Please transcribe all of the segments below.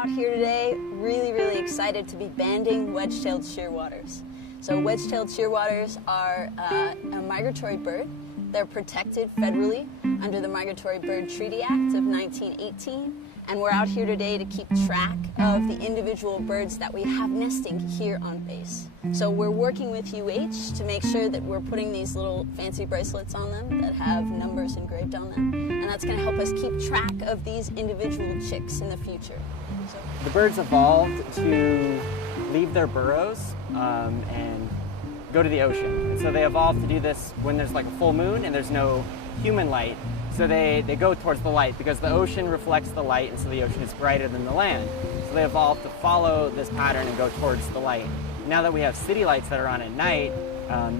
out here today really excited to be banding wedge-tailed shearwaters. So wedge-tailed shearwaters are a migratory bird. They're protected federally under the Migratory Bird Treaty Act of 1918, and we're out here today to keep track of the individual birds that we have nesting here on base. So we're working with UH to make sure that we're putting these little fancy bracelets on them that have numbers engraved on them, and that's going to help us keep track of these individual chicks in the future. So the birds evolved to leave their burrows and go to the ocean. And so they evolved to do this when there's like a full moon and there's no human light. So they go towards the light because the ocean reflects the light, and so the ocean is brighter than the land. So they evolved to follow this pattern and go towards the light. Now that we have city lights that are on at night,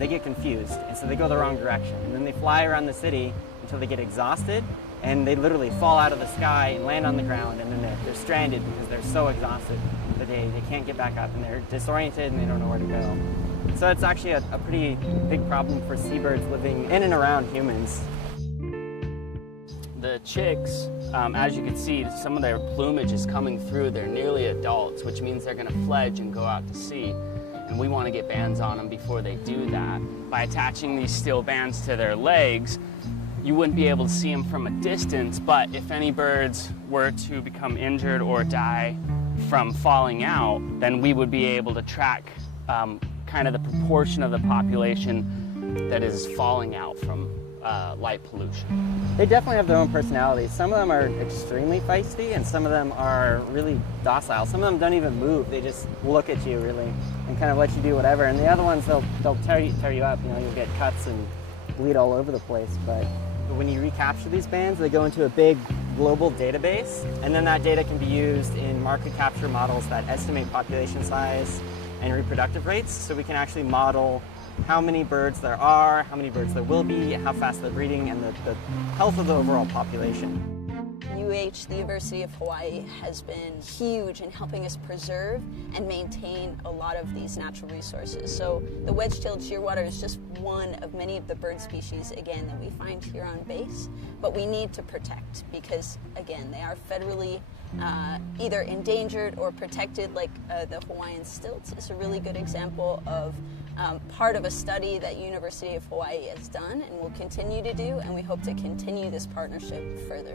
they get confused, and so they go the wrong direction. And then they fly around the city until they get exhausted, and they literally fall out of the sky and land on the ground, and then they're stranded because they're so exhausted that they can't get back up, and they're disoriented and they don't know where to go. So it's actually a pretty big problem for seabirds living in and around humans. The chicks, as you can see, some of their plumage is coming through. They're nearly adults, which means they're going to fledge and go out to sea. And we want to get bands on them before they do that. By attaching these steel bands to their legs, you wouldn't be able to see them from a distance, but if any birds were to become injured or die from falling out, then we would be able to track kind of the proportion of the population that is falling out from light pollution. They definitely have their own personalities. Some of them are extremely feisty, and some of them are really docile. Some of them don't even move. They just look at you, really, and kind of let you do whatever. And the other ones, they'll tear you up. You know, you'll get cuts and bleed all over the place. But when you recapture these bands, they go into a big global database, and then that data can be used in market capture models that estimate population size and reproductive rates, so we can actually model how many birds there are, how many birds there will be, how fast they're breeding, and the health of the overall population. UH, the University of Hawaii, has been huge in helping us preserve and maintain a lot of these natural resources. So the wedge-tailed shearwater is just one of many of the bird species, again, that we find here on base, but we need to protect because, again, they are federally either endangered or protected, like the Hawaiian stilt is a really good example of part of a study that University of Hawaii has done and will continue to do, and we hope to continue this partnership further.